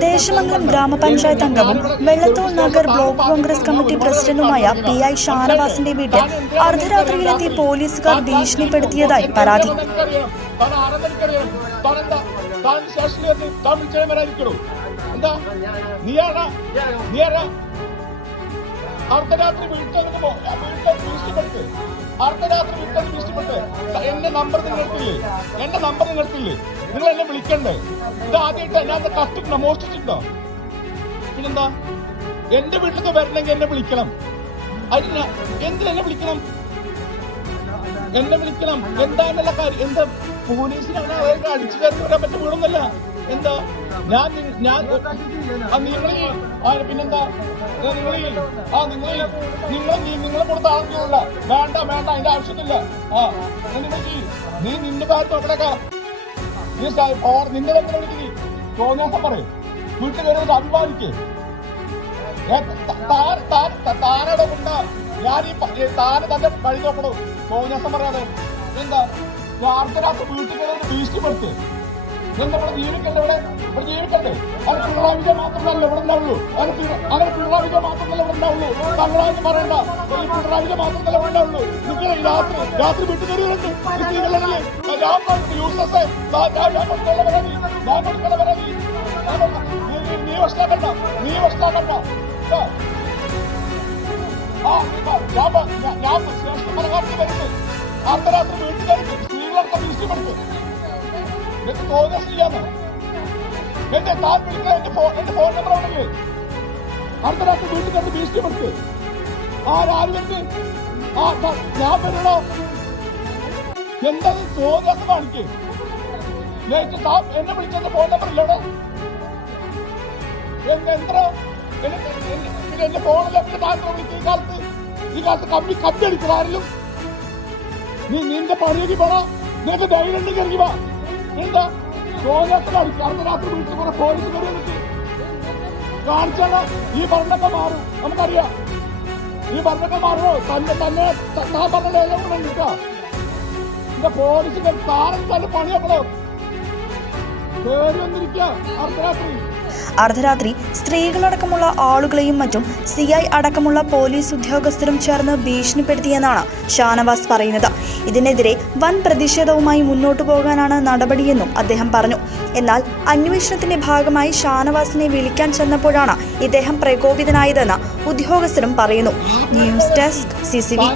Desamangalam ഗ്രാമപഞ്ചായത്ത് അംഗവും Vellathur Nagar block congress committee പ്രസിഡന്റുമായ പി ഐ ഷാനവാസിന്റെ വീട്ടിൽ അർദ്ധരാത്രിയിലെത്തി പോലീസുകാർ ഭീഷണിപ്പെടുത്തിയതായി പരാതി അർദ്ധരാത്രി വീട്ടിൽ വീട്ടിൽ അർദ്ധരാത്രി വീട്ടിൽ ഭീഷണിപ്പെട്ട് എന്റെ നമ്പർ നിങ്ങൾക്കില്ലേ എന്റെ നമ്പർ നിങ്ങൾക്കില്ലേ നിങ്ങൾ എന്നെ വിളിക്കണ്ടേ? ഇത് ആദ്യമായിട്ട് എന്നെ കത്തിട്ടുണ്ടോ മോഷ്ടിച്ചിട്ടുണ്ടോ? പിന്നെന്താ? എന്റെ വീട്ടിലേക്ക് വരണമെങ്കിൽ എന്നെ വിളിക്കണം. അതിന് എന്തിനെന്നെ വിളിക്കണം? എന്നെ വിളിക്കണം. എന്താന്നുള്ള കാര്യം? എന്താ പോലീസിനാണ് അവർക്ക് അടിച്ചു കയറി വരാൻ പറ്റ വീടൊന്നല്ല എന്താ? ഞാൻ ഞാൻ ആ നിങ്ങൾ പിന്നെന്താ? നിങ്ങൾ ആ നിങ്ങൾ നിങ്ങൾ നിങ്ങളെ കൊടുത്ത ആവശ്യമില്ല വേണ്ട വേണ്ട അതിന്റെ ആവശ്യമൊന്നുമില്ല. ആ നിങ്ങൾ നീ നിന്റെ കാര്യം നോക്കണേക്കാ നീ ഓർ- നിന്റെ തന്നെ വിളിക്ക് തോന്നിയാസം പറയും. വീട്ടിൽ വരുന്നത് അഭിമാനിക്കേ. താനയുടെ കൊണ്ട ഞാൻ ഈ താന് തന്നെ വഴി നോക്കണു. തോന്നിയാസം പറയാതെ എന്താ? അർദ്ധരാത്രി വീട്ടിൽ വരുന്നത് ഭീഷണിപ്പെടുത്ത് എന്താ ഇവിടെ ജീവിക്കണ്ടേ ഇവിടെ ജീവിക്കണ്ടേ അത് പിണറായി വിജയൻ മാത്രമല്ല ഇവിടെ ഉണ്ടാവുള്ളൂ അങ്ങനെ പിണ- അങ്ങനെ പിണറായി വിജയൻ മാത്രമല്ല ഇവിടെ ഉണ്ടാവുള്ളൂ തങ്ങളായിട്ട് പറയണ്ട ഈ പിണറായി വിജയൻ മാത്രമല്ല ഇവിടെ ഉണ്ടാവുള്ളൂ നിങ്ങൾ രാത്രി രാത്രി വിട്ടു ഞാൻ കൊടുക്കുന്ന- നീ- വസ്താക്കണ്ട നീ വസ്താക്കണ്ട ഞാൻ സ്റ്റേഷൻ പലകാലത്ത് വരുന്നത് അർദ്ധരാത്രി വീട്ടിൽ കയറി സ്ത്രീകളൊക്കെ ഭീഷണിപ്പെടുത്ത് എനിക്ക് തോന്നിയ ചെയ്യാന്ന് എന്റെ താൻ വിളിക്കാൻ എന്റെ ഫോൺ എന്റെ ഫോൺ നമ്പർ ആണെങ്കിൽ രാത്രി വീട്ടിൽ കണ്ട് ഭീഷണിപ്പെടുത്ത് ആരാര് വരുന്നത് ആ ഞാൻ വരണോ? എന്താ തോന്നിയാസം കാണിക്ക്. നേരത്തെ താൻ എന്നെ വിളിച്ചെന്റെ ഫോൺ നമ്പർ ഇല്ലടോ. എന്നെ എന്താ എന്നെ- എന്നെ- പിന്നെ എന്റെ ഫോണിലെ പിന്നെ താൻ വിളിക്കും ഈ കാലത്ത്. ഈ കാലത്ത് കമ്പി കത്തി അടിക്കണം ആരെങ്കിലും നീ നിന്റെ പണിയൊക്കെ പോണോ നിനക്ക് ധൈര്യം ഉണ്ടെങ്കിൽ ഇറങ്ങി വാ. നീന്താ തോന്നത്തിലാണ് കഴിഞ്ഞ രാത്രി വിളിച്ച് കുറെ പോലീസ് കയറി കാണിച്ചാണ് ഈ ഭരണമൊക്കെ മാറും. നമുക്കറിയാം. ഈ ഭരണമൊക്കെ മാറുമോ? തന്നെ തന്നെ താൻ പറഞ്ഞ ഏതോ കൂടെ നിൽക്കാം എന്റെ പോലീസിന്റെ താരം തന്നെ പണിയപ്പെടും കയറി വന്നിരിക്കുക അർദ്ധരാത്രി. അർദ്ധരാത്രി സ്ത്രീകളടക്കമുള്ള ആളുകളെയും മറ്റും സി ഐ അടക്കമുള്ള പോലീസ് ഉദ്യോഗസ്ഥരും ചേർന്ന് ഭീഷണിപ്പെടുത്തിയെന്നാണ് ഷാനവാസ് പറയുന്നത്. ഇതിനെതിരെ വൻ പ്രതിഷേധവുമായി മുന്നോട്ടു പോകാനാണ് നടപടിയെന്നും അദ്ദേഹം പറഞ്ഞു. എന്നാൽ അന്വേഷണത്തിന്റെ ഭാഗമായി ഷാനവാസിനെ വിളിക്കാൻ ചെന്നപ്പോഴാണ് ഇദ്ദേഹം പ്രകോപിതനായതെന്ന് ഉദ്യോഗസ്ഥരും പറയുന്നു. News desk C